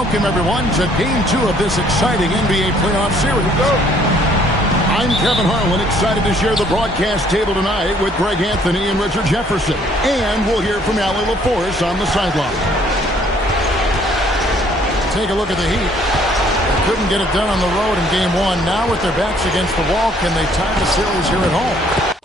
Welcome, everyone, to Game 2 of this exciting NBA playoff series. I'm Kevin Harlan, excited to share the broadcast table tonight with Greg Anthony and Richard Jefferson. And we'll hear from Allie LaForce on the sideline. Take a look at the Heat. They couldn't get it done on the road in Game 1. Now with their backs against the wall, can they tie the series here at home?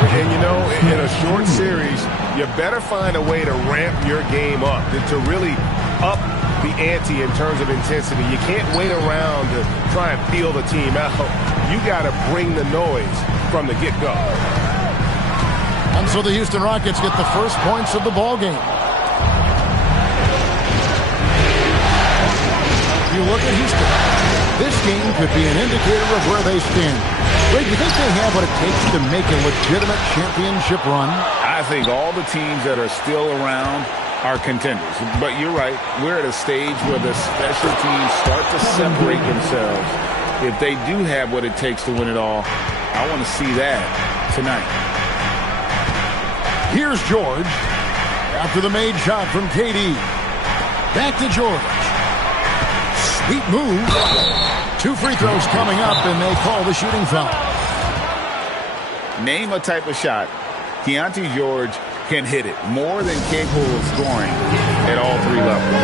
And, you know, in a short series, you better find a way to ramp your game up, to really up the ante in terms of intensity. You can't wait around to try and feel the team out. You got to bring the noise from the get-go. And so the Houston Rockets get the first points of the ball game. If you look at Houston, this game could be an indicator of where they stand. Greg, do you think they have what it takes to make a legitimate championship run? I think all the teams that are still around are contenders. But you're right. We're at a stage where the special teams start to separate themselves. If they do have what it takes to win it all, I want to see that tonight. Here's George. After the made shot from KD. Back to George. Sweet move. 2 free throws coming up, and they call the shooting foul. Name a type of shot Keontae George can hit it. More than capable of scoring at all 3 levels.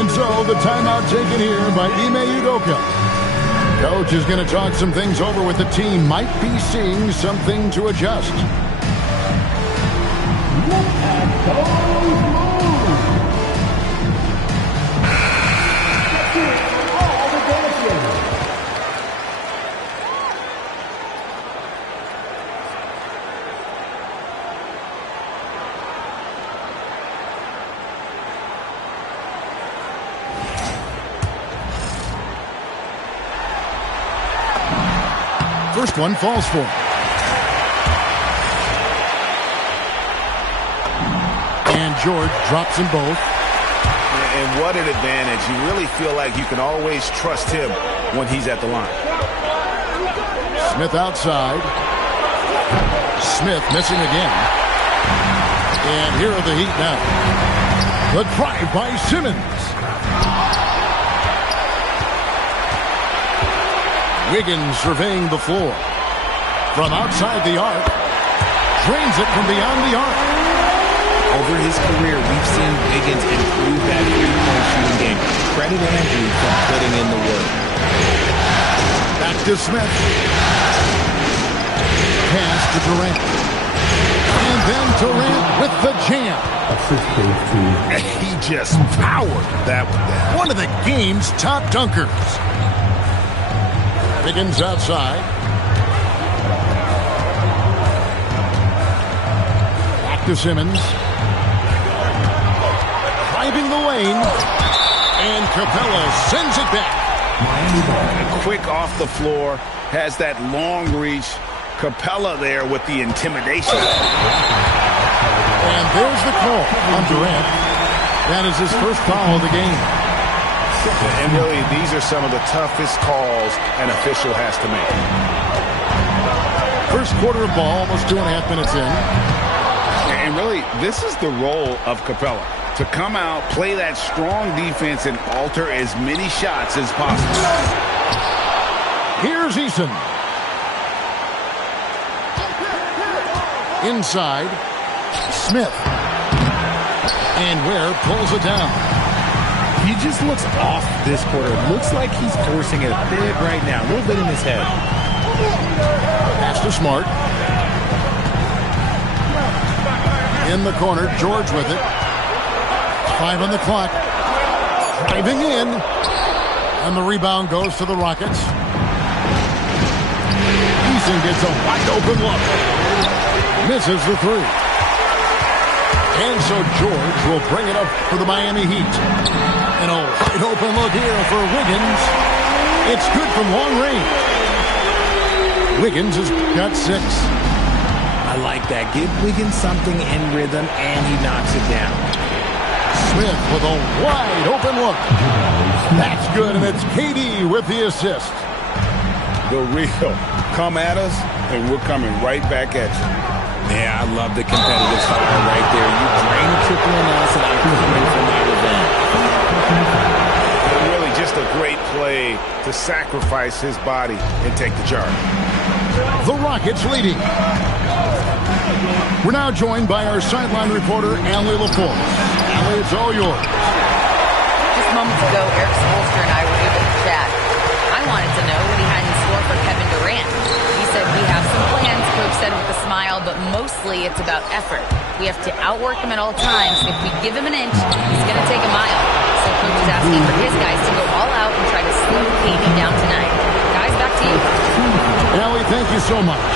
And so the timeout taken here by Ime Udoka. Coach is going to talk some things over with the team. Might be seeing something to adjust. Look at those moves. First one falls for him. And George drops them both. And what an advantage. You really feel like you can always trust him when he's at the line. Smith outside. Smith missing again. And here are the Heat now. The drive by Simmons. Wiggins surveying the floor. From outside the arc. Drains it from beyond the arc. Over his career, we've seen Wiggins improve that three-point shooting game. Credit Andrew for putting in the work. Back to Smith. Pass to Durant. And then Durant with the jam. He just powered that one down. One of the game's top dunkers. Wiggins outside. Back to Simmons. Driving the lane. And Capella sends it back. Quick off the floor. Has that long reach. Capella there with the intimidation. And there's the call on Durant. That is his first foul of the game. And really, these are some of the toughest calls an official has to make. First quarter of ball, almost 2.5 minutes in. And really, this is the role of Capella. To come out, play that strong defense, and alter as many shots as possible. Here's Eason. Inside. Smith. And Ware pulls it down. He just looks off this quarter. Looks like he's forcing it a bit right now. A little bit in his head. Pass to Smart. In the corner, George with it. 5 on the clock. Driving in. And the rebound goes to the Rockets. Eason gets a wide open look. Misses the 3. And so George will bring it up for the Miami Heat. And a wide open look here for Wiggins. It's good from long range. Wiggins has got 6. I like that. Give Wiggins something in rhythm, and he knocks it down. Smith with a wide open look. That's good, and it's KD with the assist. The real. Come at us, and we're coming right back at you. Yeah, I love the competitive fire right there. You drain a triple on us, and I'm coming for my revenge. Really just a great play to sacrifice his body and take the charge. The Rockets leading. We're now joined by our sideline reporter, Allie LaForce. Allie, it's all yours. Just moments ago, Eric Spoelstra and I were able to chat. I wanted to know what he had in store for Kevin Durant. He said, we have some plans, Coach said with a smile, but mostly it's about effort. We have to outwork him at all times. If we give him an inch, he's going to take a mile. So Coach is asking for his guys to go all out and try to slow KD down tonight. Guys, back to you. Allie, thank you so much.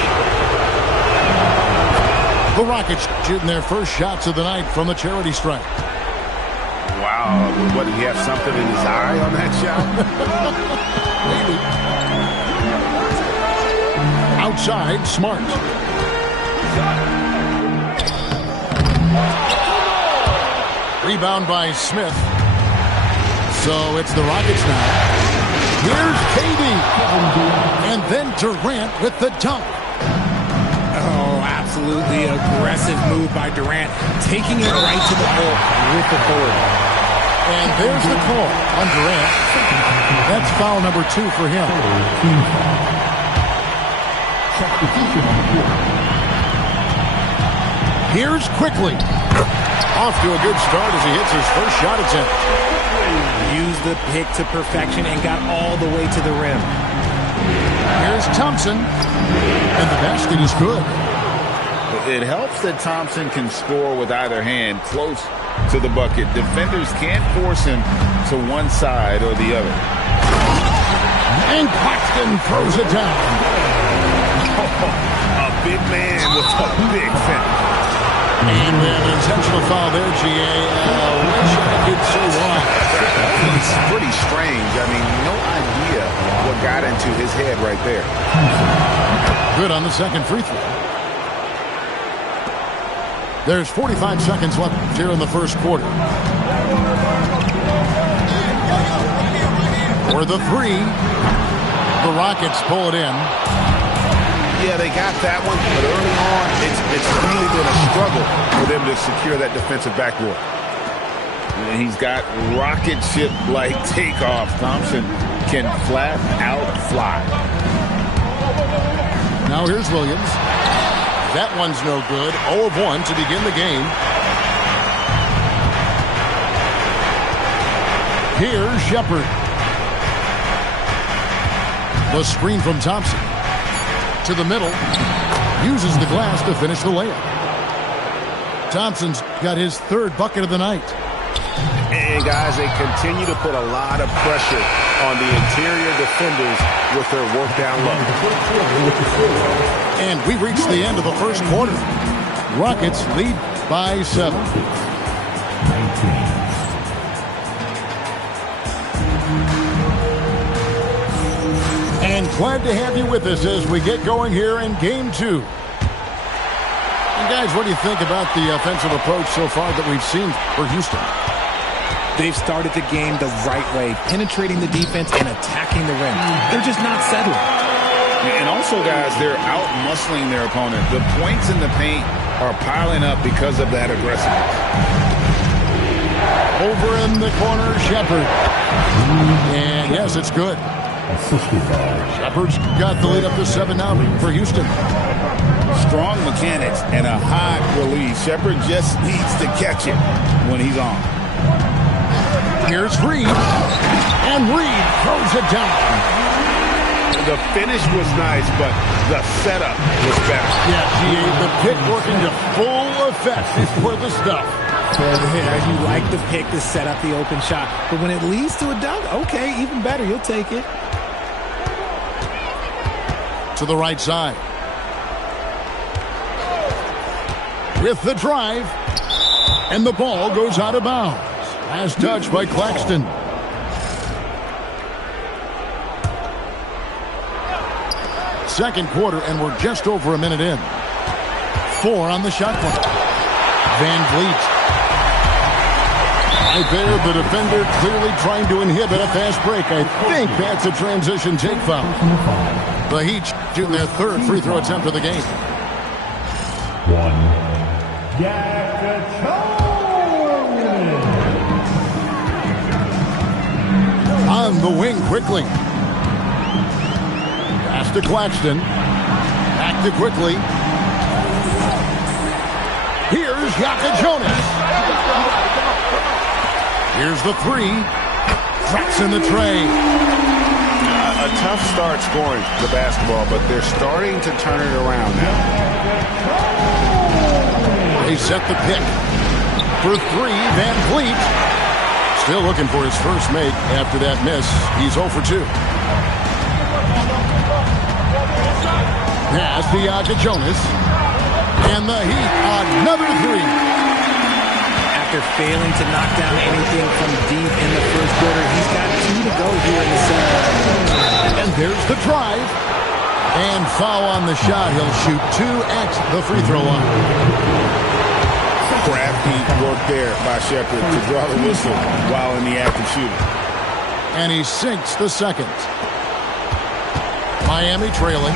The Rockets shooting their first shots of the night from the charity stripe. Wow, what, did he have something in his eye on that shot? Maybe. Outside, Smart. Rebound by Smith. So it's the Rockets now. Here's KD. And then Durant with the dunk. Oh, absolutely aggressive move by Durant. Taking it right to the hole with authority. And there's the call on Durant. That's foul number 2 for him. Here's Quickly. Off to a good start as he hits his first shot attempt. Used the pick to perfection and got all the way to the rim. Here's Thompson. And the basket is good. It helps that Thompson can score with either hand close to the bucket. Defenders can't force him to one side or the other. And Claxton throws it down. A big man with a big finish. And an intentional foul there, GA. Wish I could see why. It's pretty strange. I mean, no idea what got into his head right there. Good on the second free throw. There's 45 seconds left here in the first quarter. For the 3, the Rockets pull it in. Yeah, they got that one, but early on, it's really been a struggle for them to secure that defensive backboard. And he's got rocket ship-like takeoff. Thompson can flat out fly. Now here's Williams. That one's no good. 0 of 1 to begin the game. Here's Shepard. The screen from Thompson. To the middle. Uses the glass to finish the layup. Thompson's got his 3rd bucket of the night. And, guys, they continue to put a lot of pressure on the interior defenders with their work down low. And we reach the end of the first quarter. Rockets lead by 7. And glad to have you with us as we get going here in Game 2. And guys, what do you think about the offensive approach so far that we've seen for Houston? They've started the game the right way, penetrating the defense and attacking the rim. They're just not settling. And also, guys, they're out-muscling their opponent. The points in the paint are piling up because of that aggressiveness. Over in the corner, Shepard. And yes, it's good. Shepard's got the lead up to 7 now for Houston. Strong mechanics and a high release. Shepard just needs to catch it when he's on. Here's Reed. And Reed throws it down. The finish was nice, but the setup was better. Yeah, the pick working to full effect for the stuff. You like the pick to set up the open shot. But when it leads to a dunk, okay, even better. You'll take it. To the right side. With the drive. And the ball goes out of bounds. Last touch by Claxton. Second quarter, and we're just over a minute in. 4 on the shot clock. Van Vliet. Right there, the defender clearly trying to inhibit a fast break. I think that's a transition take foul. The Heat shooting their third free throw attempt of the game. On the wing quickly. Pass to Claxton. Back to quickly. Here's Jonas. Here's the 3. Cracks in the tray. A tough start scoring the basketball, but they're starting to turn it around now. They set the pick. For 3, Van Vliet. Still looking for his first make after that miss. He's 0 for 2. Pass to Jonas. And the Heat, another 3. After failing to knock down anything from deep in the first quarter, he's got 2 to go here in the second. And there's the drive. And foul on the shot. He'll shoot 2 at the free throw line. Crafty work there by Shepherd to draw the whistle while in the act of shooting. And he sinks the second. Miami trailing.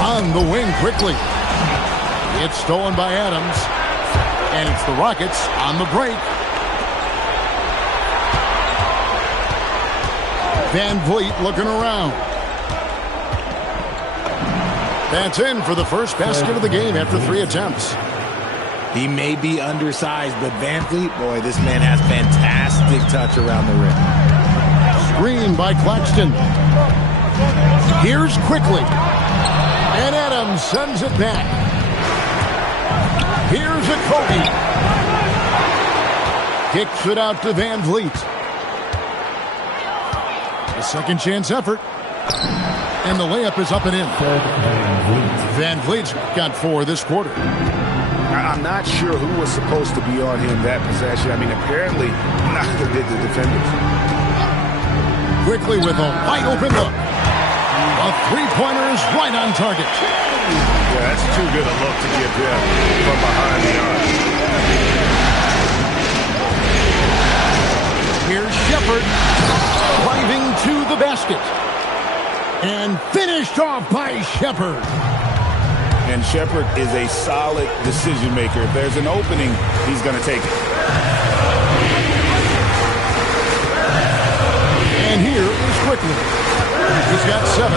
On the wing quickly. It's stolen by Adams. And it's the Rockets on the break. Van Vliet looking around. That's in for the first basket of the game after 3 attempts. He may be undersized, but Van Vliet, boy, this man has fantastic touch around the rim. Screen by Claxton. Here's quickly. And Adams sends it back. Here's a Kobe. Kicks it out to Van Vliet. A second chance effort. And the layup is up and in. Van Vliet's got 4 this quarter. I'm not sure who was supposed to be on him that possession. I mean, apparently neither did the defenders. Quickly with a wide open look. A 3-pointer is right on target. Yeah, that's too good a look to give him from behind the arc. Here's Shepherd driving to the basket. And finished off by Shepherd. And Shepherd is a solid decision maker. If there's an opening, he's going to take it. And here is quickly. He's got 7.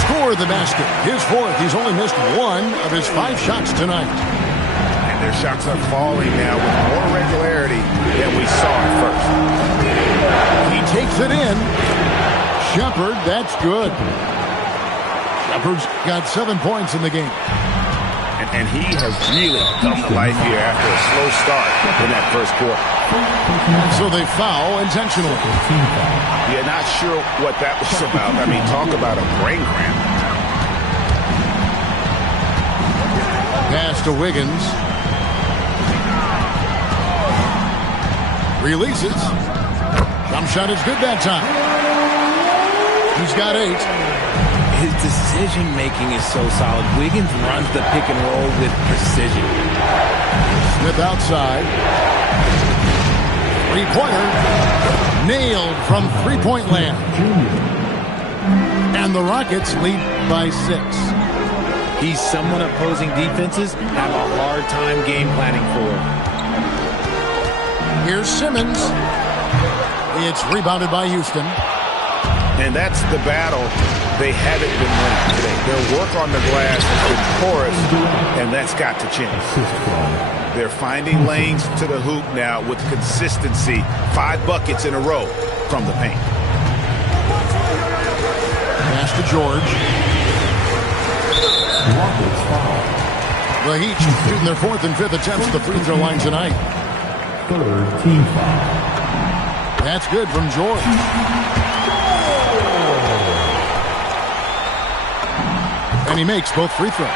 Score the basket. His 4th. He's only missed 1 of his 5 shots tonight. And their shots are falling now with more regularity than we saw at first. He takes it in. Shepherd, that's good. Shepherd's got 7 points in the game. And he has really come to life here after a slow start in that first quarter. So they foul intentionally. Yeah, not sure what that was about. I mean, talk about a brain cramp. Pass to Wiggins. Releases. Jump shot is good that time. He's got 8. His decision-making is so solid. Wiggins runs the pick and roll with precision. Smith outside. 3-pointer. Nailed from 3-point land. And the Rockets lead by 6. He's someone opposing defenses have a hard time game planning for. Here's Simmons. It's rebounded by Houston. And that's the battle they haven't been winning today. Their work on the glass has been porous, and that's got to change. They're finding lanes to the hoop now with consistency. 5 buckets in a row from the paint. Pass to George. The Heat shooting their 4th and 5th attempts at the free throw line tonight. 3rd team foul. That's good from George. And he makes both free throws.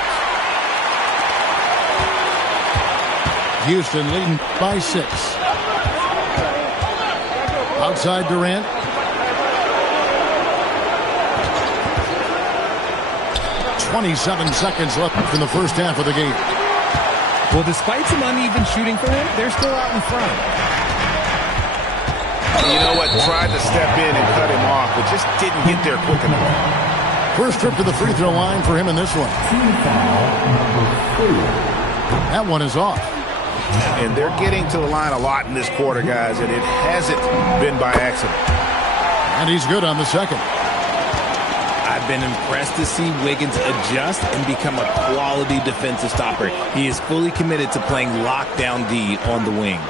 Houston leading by 6. Outside Durant. .27 seconds left in the first half of the game. Well, despite some uneven shooting for him, they're still out in front. You know what? Tried to step in and cut him off, but just didn't get there quick enough. First trip to the free throw line for him in this one. Team foul number 4. That one is off. And they're getting to the line a lot in this quarter, guys, and it hasn't been by accident. And he's good on the second. I've been impressed to see Wiggins adjust and become a quality defensive stopper. He is fully committed to playing lockdown D on the wing.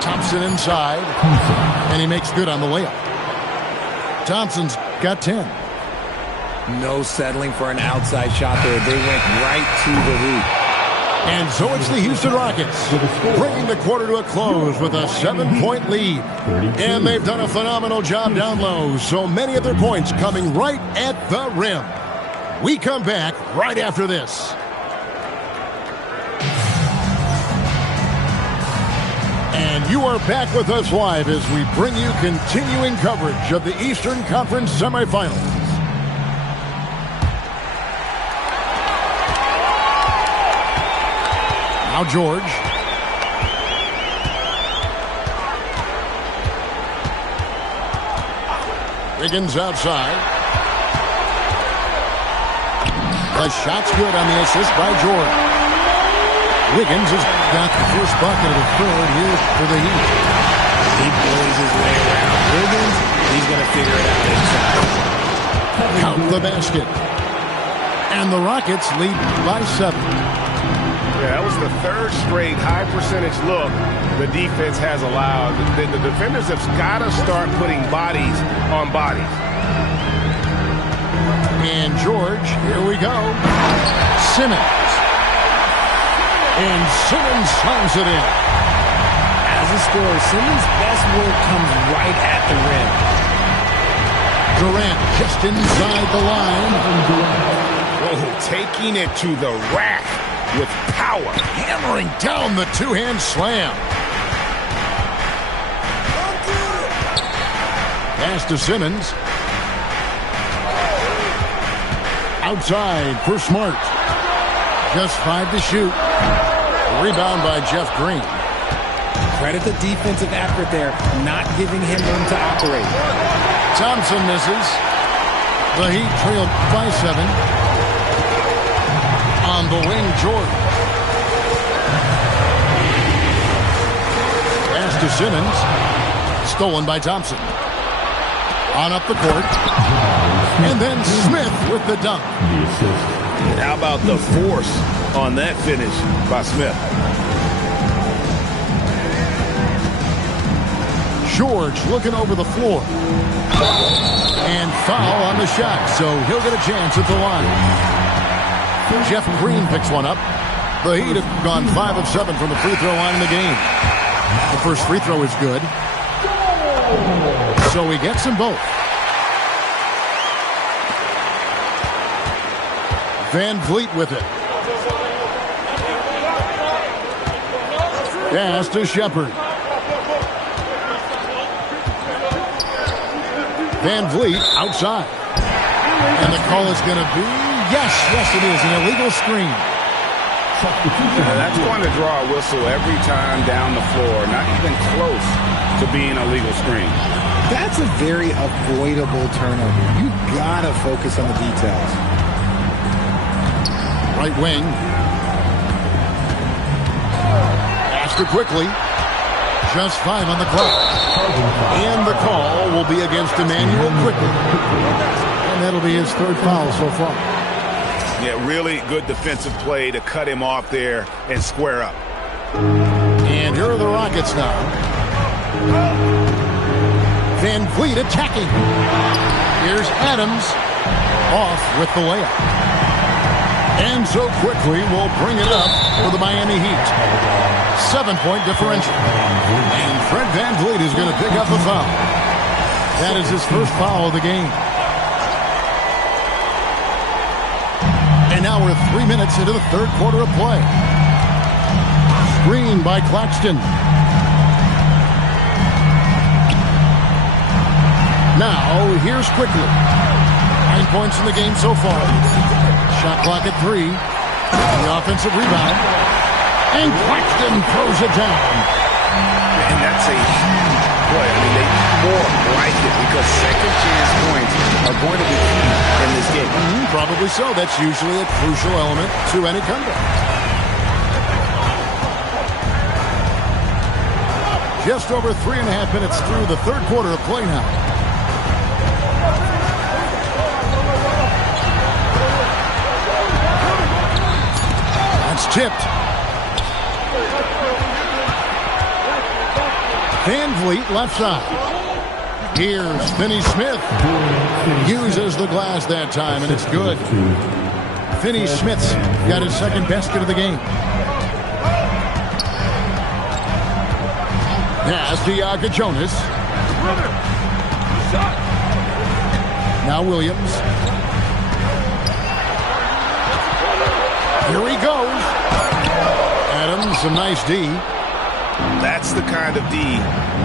Thompson inside, and he makes good on the layup. Thompson's got 10. No settling for an outside shot there. They went right to the hoop. And so it's the Houston Rockets bringing the quarter to a close with a 7-point lead. And they've done a phenomenal job down low. So many of their points coming right at the rim. We come back right after this. And you are back with us live as we bring you continuing coverage of the Eastern Conference semifinals. Now George. Wiggins outside. The shot's good on the assist by George. Wiggins has got the first bucket of the third here for the Heat. He blows his way around. Wiggins, he's going to figure it out inside. Count the basket. And the Rockets lead by 7. Yeah, that was the 3rd straight high percentage look the defense has allowed. The defenders have got to start putting bodies on bodies. And George, here we go. Simmons. And Simmons slams it in. As a scorer, Simmons' best work comes right at the rim. Durant just inside the line. Oh, taking it to the rack with power. Hammering down the two-hand slam. Pass to Simmons. Outside for Smart. Just 5 to shoot. Rebound by Jeff Green. Credit the defensive effort there, not giving him room to operate. Thompson misses. The Heat trailed by 7. On the wing, George. Pass to Simmons. Stolen by Thompson. On up the court. And then Smith with the dunk. How about the force on that finish by Smith? George looking over the floor. And foul on the shot, so he'll get a chance at the line. Jeff Green picks one up. The Heat have gone 5 of 7 from the free throw line in the game. The first free throw is good. So he gets them both. Van Vliet with it. Pass to Shepard. Van Vliet outside. And the call is going to be, yes, it is, an illegal screen. That's going to draw a whistle every time down the floor, not even close to being a legal screen. That's a very avoidable turnover. You got to focus on the details. Right wing. Pass to quickly. Just 5 on the clock. And the call will be against Emmanuel quickly. And that'll be his 3rd foul so far. Yeah, really good defensive play to cut him off there and square up. And here are the Rockets now. Van Vliet attacking. Here's Adams off with the layup. And so quickly we'll bring it up for the Miami Heat. 7-point differential. And Fred Van Vliet is going to pick up the foul. That is his 1st foul of the game. And now we're 3 minutes into the 3rd quarter of play. Screen by Claxton. Now, here's quickly. 9 points in the game so far. Shot clock at 3. The offensive rebound. And Claxton throws it down. And that's a huge play. I mean, they need more like it because second chance points are going to be key in this game. Probably so. That's usually a crucial element to any comeback. Just over 3.5 minutes through the 3rd quarter of play now. That's tipped. Van Vliet left side. Here's Finney Smith. Uses the glass that time, and it's good. Finney Smith's got his 2nd basket of the game. Pass to Yaga Jonas. Now Williams. Here he goes. Adams, a nice D. That's the kind of D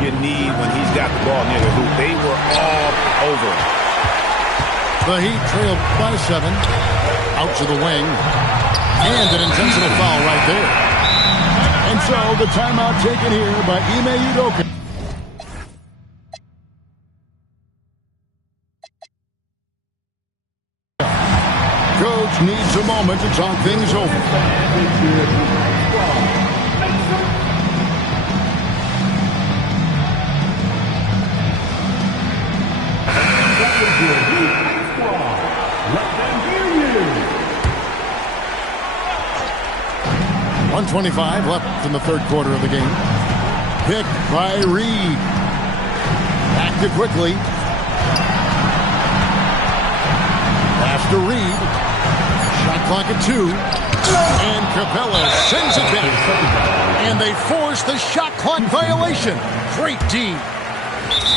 you need when he's got the ball near the hoop. They were all over him. The Heat trailed by 7. Out to the wing. And an intentional foul right there. And so the timeout taken here by Ime Udoka. Coach needs a moment to talk things over. Let them hear you. 1:25 left in the 3rd quarter of the game. Picked by Reed. Back to quickly. Pass to Reed. Shot clock at 2. And Capella sends it back. And they force the shot clock violation. Great D.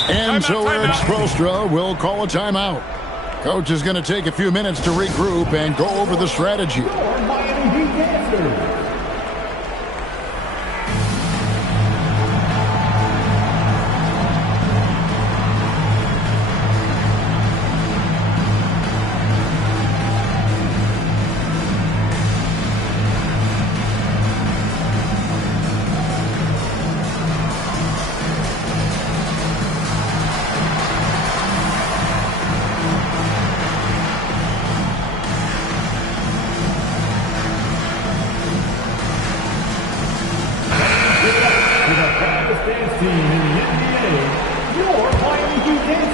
And so Eric Spoelstra will call a timeout. Coach is going to take a few minutes to regroup and go over the strategy.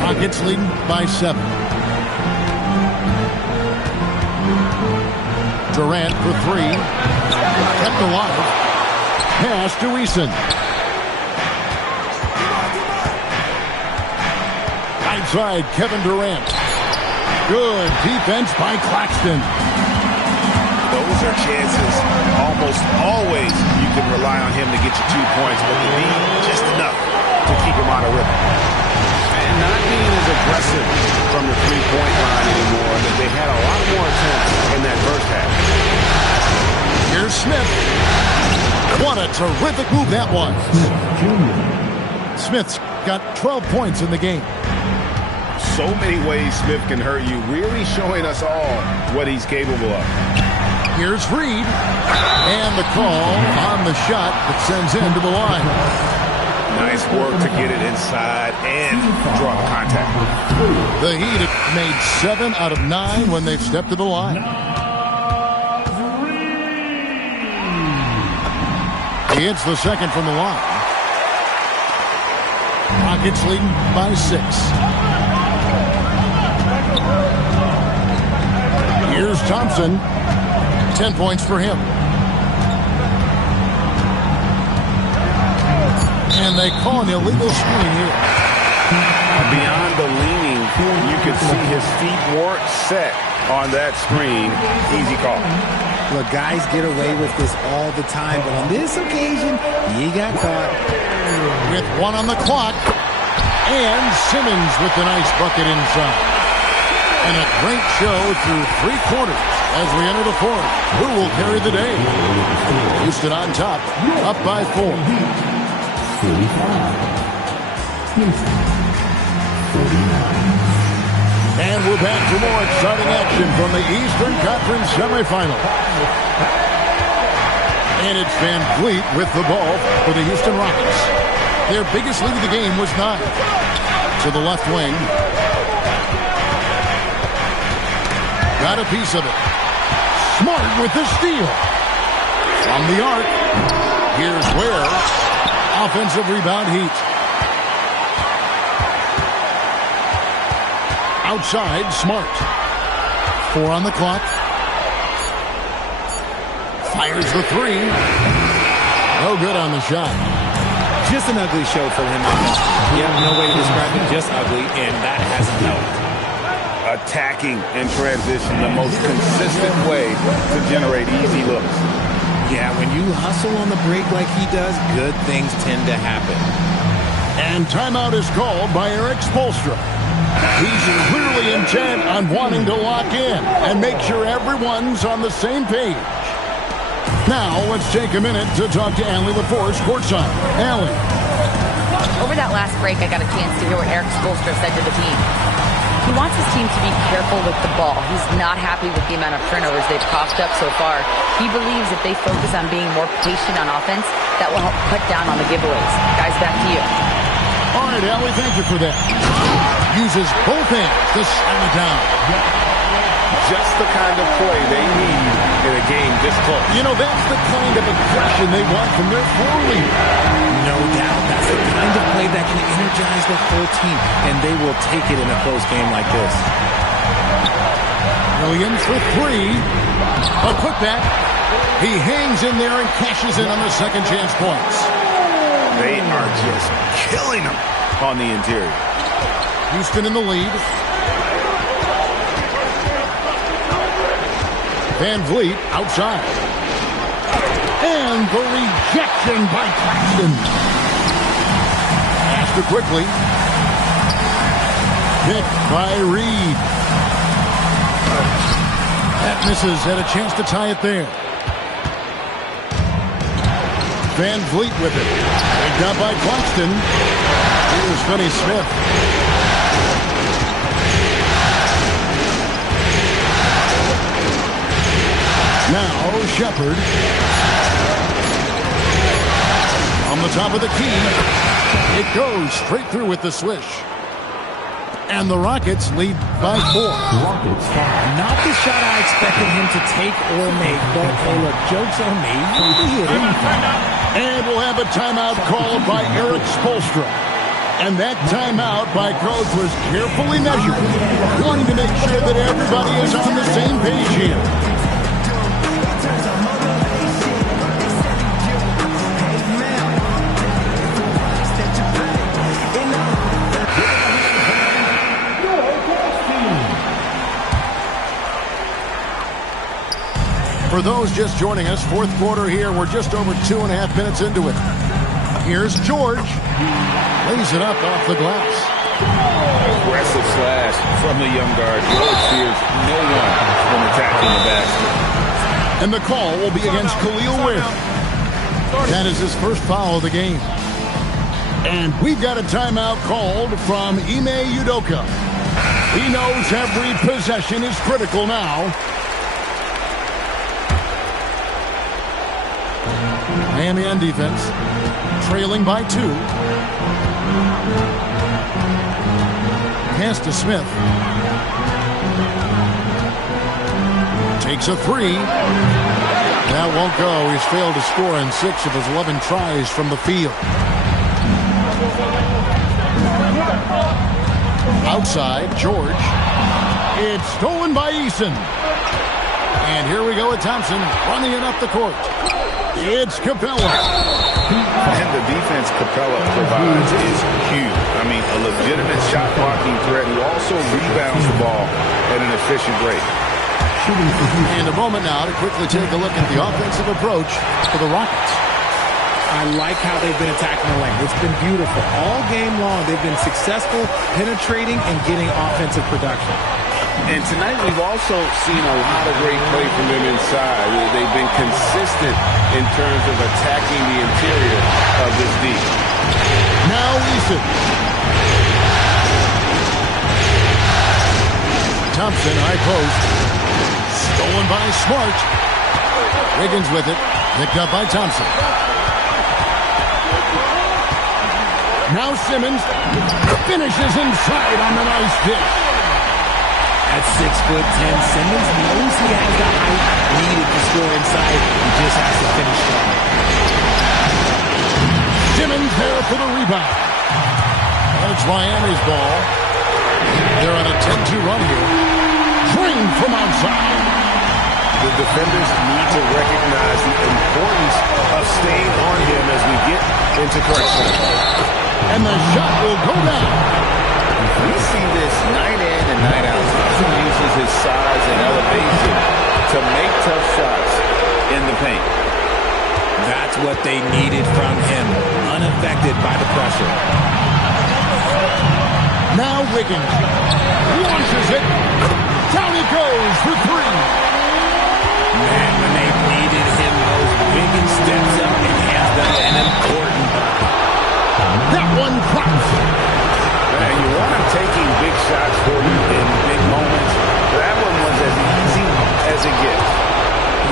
Rockets leading by 7. Durant for 3. Kept alive. Pass to Eason. Right side, Kevin Durant. Good defense by Claxton. Those are chances almost always you can rely on him to get you 2 points, but you need just enough to keep him out of rhythm. And not being as aggressive from the three-point line anymore, that they had a lot more attempts in that first half. Here's Smith. What a terrific move that was. Smith's got 12 points in the game. So many ways Smith can hurt you, really showing us all what he's capable of. Here's Reed. And the call on the shot that sends him to the line. Nice work to get it inside and draw the contact. The Heat have made 7 out of 9 when they've stepped to the line. He hits the second from the line. Rockets leading by 6. Here's Thompson. 10 points for him. And they call an illegal screen here. Beyond the leaning, you can see his feet weren't set on that screen. Easy call. Look, guys get away with this all the time, but on this occasion, he got caught. With 1 on the clock. And Simmons with the nice bucket inside. And a great show through 3 quarters as we enter the 4th. Who will carry the day? Houston on top, up by 4. 45. And we're back for more exciting action from the Eastern Conference semifinal. And it's Van Vliet with the ball for the Houston Rockets. Their biggest lead of the game was 9. To the left wing. Got a piece of it. Smart with the steal. From the arc. Here's Ware. Offensive rebound Heat. Outside, Smart. 4 on the clock. Fires the 3. No good on the shot. Just an ugly show for him. Yeah, no way to describe it. Just ugly, and that hasn't helped. Attacking in transition, the most consistent way to generate easy looks. Yeah, when you hustle on the break like he does, good things tend to happen. And timeout is called by Eric Spoelstra. He's clearly intent on wanting to lock in and make sure everyone's on the same page. Now, let's take a minute to talk to Allie LaForce courtside. Allie. Over that last break, I got a chance to hear what Eric Spoelstra said to the team. He wants his team to be careful with the ball. He's not happy with the amount of turnovers they've coughed up so far. He believes if they focus on being more patient on offense, that will help cut down on the giveaways. Guys, back to you. All right, Allie, thank you for that. Uses both hands to slam it down. Just the kind of play they need in a game this close. You know, that's the kind of aggression they want from their floor leader. No doubt. That's the kind of play that can energize the whole team, and they will take it in a close game like this. Williams for 3. A putback. He hangs in there and cashes in on the second chance points. They are just killing them on the interior. Houston in the lead. Van Vliet outside. And the rejection by Claxton. After quickly. Picked by Reed. That misses. Had a chance to tie it there. Van Vliet with it. Picked up by Claxton. Here's Finney Smith. Now Shepard. On the top of the key. It goes straight through with the swish. And the Rockets lead by 4. Not the shot I expected him to take or make, but hey, look, joke's on me. He hit it. And we'll have a timeout called by Eric Spoelstra. And that timeout by coach was carefully measured, wanting to make sure that everybody is on the same page here. For those just joining us, 4th quarter here. We're just over 2.5 minutes into it. Here's George. Lays it up off the glass. Aggressive slash from the young guard. George fears no one when attacking the basket. And the call will be against Khalil Ware. That is his first foul of the game. And we've got a timeout called from Ime Udoka. He knows every possession is critical now. Miami on defense, trailing by 2. Pass to Smith. Takes a 3. That won't go. He's failed to score in 6 of his 11 tries from the field. Outside, George. It's stolen by Eason. And here we go with Thompson running it up the court. It's Capella. And the defense Capella provides is huge. I mean, a legitimate shot blocking threat who also rebounds the ball at an efficient rate. And a moment now to quickly take a look at the offensive approach for the Rockets. I like how they've been attacking the lane. It's been beautiful. All game long, they've been successful penetrating and getting offensive production. And tonight we've also seen a lot of great play from them inside. They've been consistent in terms of attacking the interior of this D. Now Eason. Thompson, high post. Stolen by Smart. Wiggins with it. Picked up by Thompson. Now Simmons finishes inside on the nice dish. At 6'10", Simmons knows he has the height needed to score inside. He just has to finish strong. Simmons there for the rebound. That's Miami's ball. They're on a 10-2 run here. Drained from outside. The defenders need to recognize the importance of staying on him as we get into crunch time. And the shot will go down. We see this night in and night out. He uses his size and elevation to make tough shots in the paint. That's what they needed from him, unaffected by the pressure. Now Wiggins launches it. Down it goes for three. Man, when they needed him most, Wiggins steps up and has them an important bucket. That one drops. And you want him taking big shots for you in big moments. That one was as easy as it gets.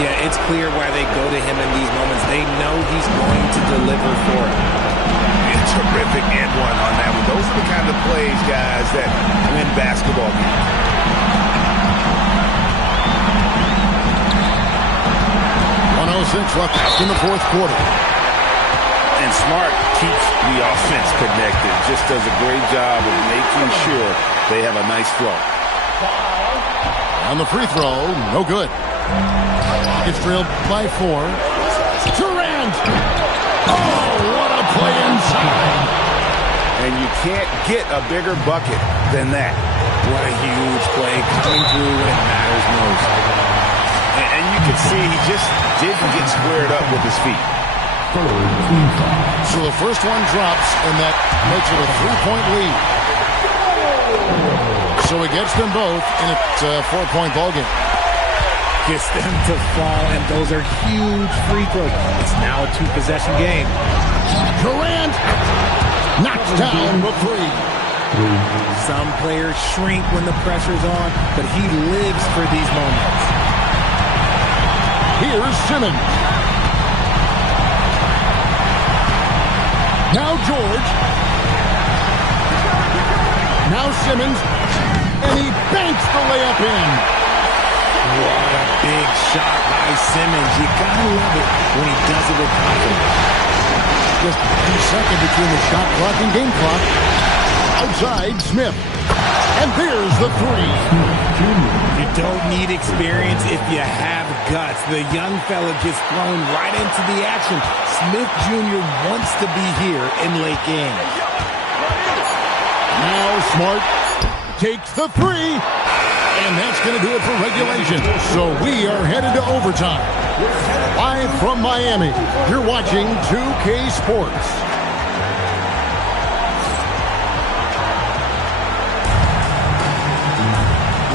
Yeah, it's clear why they go to him in these moments. They know he's going to deliver for it. A terrific and one on that one. Those are the kind of plays, guys, that win basketball games. 1:06 left in the fourth quarter. And Smart keeps the offense connected. Just does a great job of making sure they have a nice flow. On the free throw, no good. Gets trailed by 4. Durant! Oh, what a play inside! And you can't get a bigger bucket than that. What a huge play coming through when it matters most. And you can see he just didn't get squared up with his feet. So the first one drops, and that makes it a 3-point lead. So it gets them both in a 4-point ballgame. Gets them to fall, and those are huge free throws. It's now a 2-possession game. Durant knocks down the 3. Some players shrink when the pressure's on, but he lives for these moments. Here's Simmons. Now George. Now Simmons. And he banks the layup in. What a big shot by Simmons. You gotta love it when he does it with confidence. Just a few seconds between the shot clock and game clock. Outside, Smith. And there's the 3. You don't need experience if you have guts. The young fella gets thrown right into the action. Smith Jr. wants to be here in late games. Now Smart takes the 3. And that's going to do it for regulation. So we are headed to overtime. Live from Miami, you're watching 2K Sports.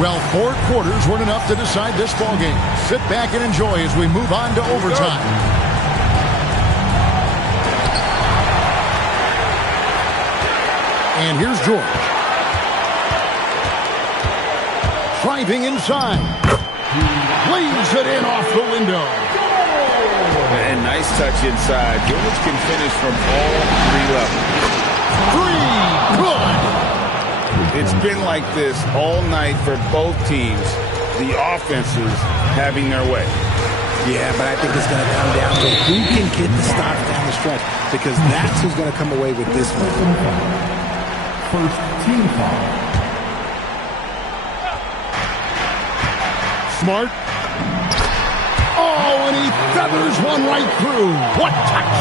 Well, 4 quarters weren't enough to decide this ballgame. Sit back and enjoy as we move on to overtime. And here's George. Driving inside. Lays it in off the window. And nice touch inside. George can finish from all 3 levels. 3, good. It's been like this all night for both teams. The offenses having their way. Yeah, but I think it's going to come down to who can get the stops down the stretch, because that's who's going to come away with this one. First team foul. Smart. Oh, and he feathers one right through. What touch!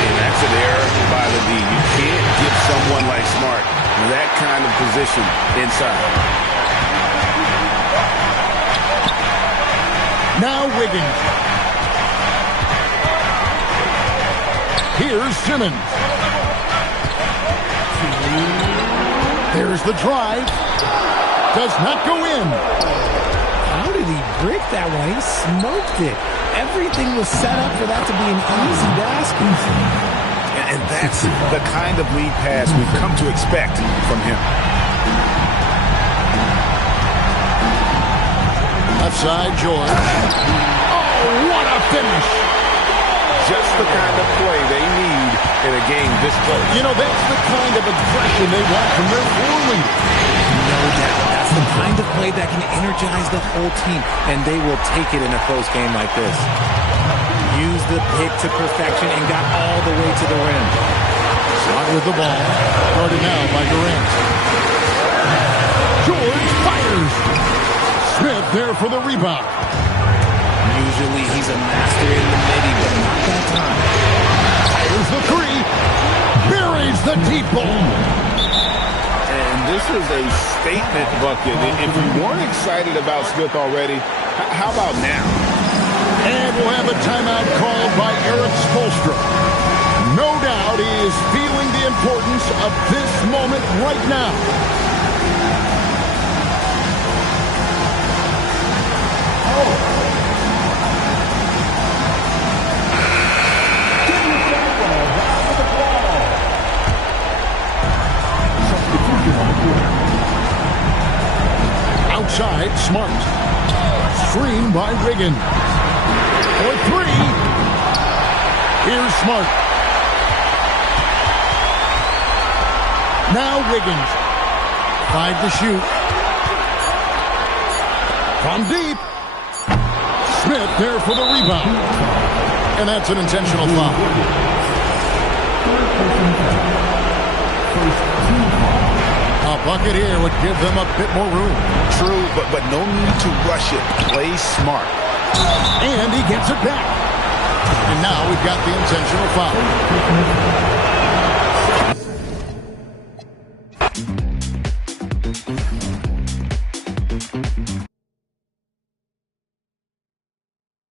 And that's an error by the D. You can't give someone like Smart that kind of position inside. Now Wiggins. Here's Simmons. There's the drive. Does not go in. How did he break that one? He smoked it. Everything was set up for that to be an easy basket. And that's the kind of lead pass we've come to expect from him. Left side, George. Oh, what a finish. Just the kind of play they need in a game this close. You know, that's the kind of aggression they want from their floor leader. No doubt. That's the kind of play that can energize the whole team, and they will take it in a close game like this. Used the pick to perfection and got all the way to the rim. Shot with the ball. Guarded now by Durant. George fires. Smith there for the rebound. Usually he's a master in the midi, but not that time. Here's the three. Buries the deep ball. And this is a statement bucket. If you weren't excited about Smith already, how about now? And we'll have a timeout called by Eric Spoelstra. No doubt he is feeling the importance of this moment right now. Outside, Smart. Screen by Wiggins. For three. Here's Smart. Now Wiggins. 5 to shoot. From deep. Smith there for the rebound. And that's an intentional foul. A bucket here would give them a bit more room. True, but no need to rush it. Play smart. And he gets it back. And now we've got the intentional foul.